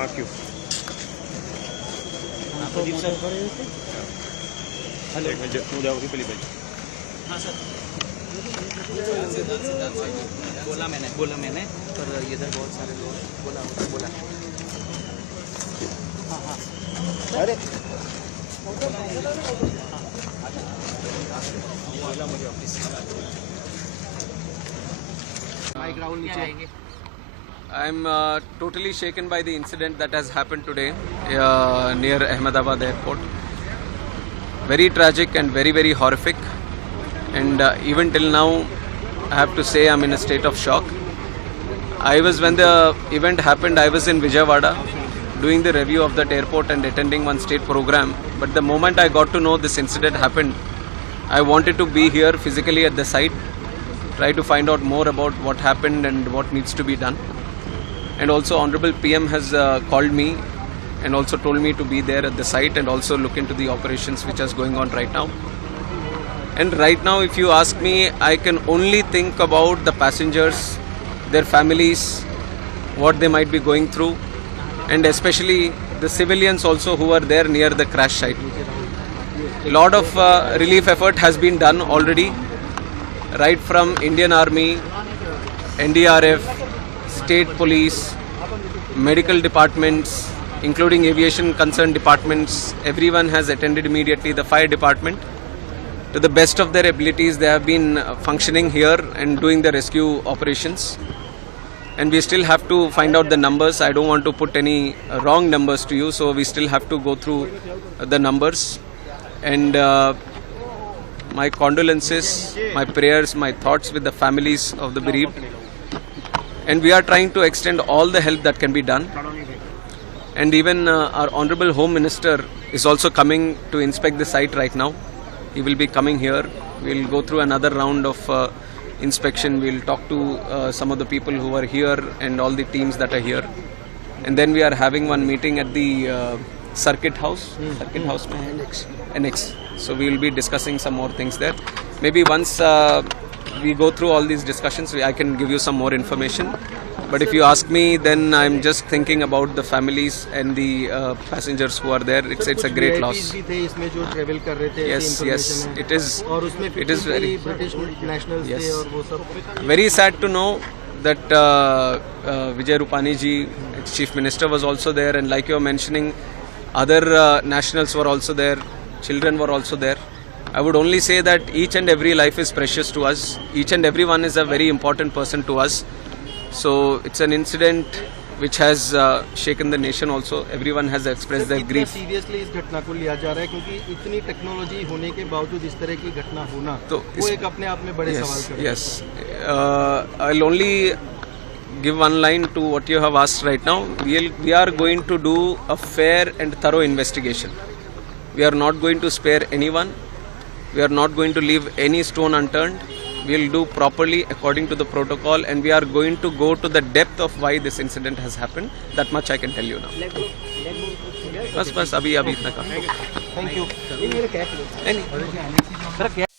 5 क्यों? Pradeep sir hello उद्या होगी पहली बैच. हाँ सर बोला मैंने पर इधर बहुत सारे लोग बोला हाँ हाँ अरे मुझे ऑफिस माइक राहुल नीचे आएंगे. I'm totally shaken by the incident that has happened today near Ahmedabad airport. Very tragic and very, very horrific. And even till now, I have to say I'm in a state of shock. When the event happened, I was in Vijayawada doing the review of that airport and attending one state program. But the moment I got to know this incident happened, I wanted to be here physically at the site, try to find out more about what happened and what needs to be done. And also Honorable PM has called me and also told me to be there at the site and also look into the operations which is going on right now. And right now, if you ask me, I can only think about the passengers, their families, what they might be going through, and especially the civilians also who are there near the crash site. A lot of relief effort has been done already, right from Indian Army, NDRF, state police, medical departments, including aviation concerned departments. Everyone has attended immediately. The fire department, to the best of their abilities, they have been functioning here and doing the rescue operations. And we still have to find out the numbers. I don't want to put any wrong numbers to you, so we still have to go through the numbers. And my condolences, my prayers, my thoughts with the families of the bereaved. And we are trying to extend all the help that can be done. And even our Honorable Home Minister is also coming to inspect the site right now. He will be coming here. We'll go through another round of inspection. We'll talk to some of the people who are here and all the teams that are here. And then we are having one meeting at the Circuit House. Circuit House, Annex. So we will be discussing some more things there. Maybe once we go through all these discussions, I can give you some more information. But if you ask me, then I'm just thinking about the families and the passengers who are there. It's a great loss. Yes, it is. It is very. Yes. Very sad to know that Vijay Rupani ji, Chief Minister, was also there, and like you're mentioning, other nationals were also there. Children were also there. I would only say that each and every life is precious to us. Each and everyone is a very important person to us. So it's an incident which has shaken the nation also. Everyone has expressed their grief. Seriously इस घटना को लिया जा रहा है क्योंकि इतनी technology होने के बावजूद इस तरह की घटना होना तो वो एक अपने आप में बड़े सवाल करता है. Yes. I'll only give one line to what you have asked right now. We are going to do a fair and thorough investigation. We are not going to spare anyone. We are not going to leave any stone unturned. We will do properly according to the protocol, and we are going to go to the depth of why this incident has happened. That much I can tell you now. बस अभी इतना का. Thank you.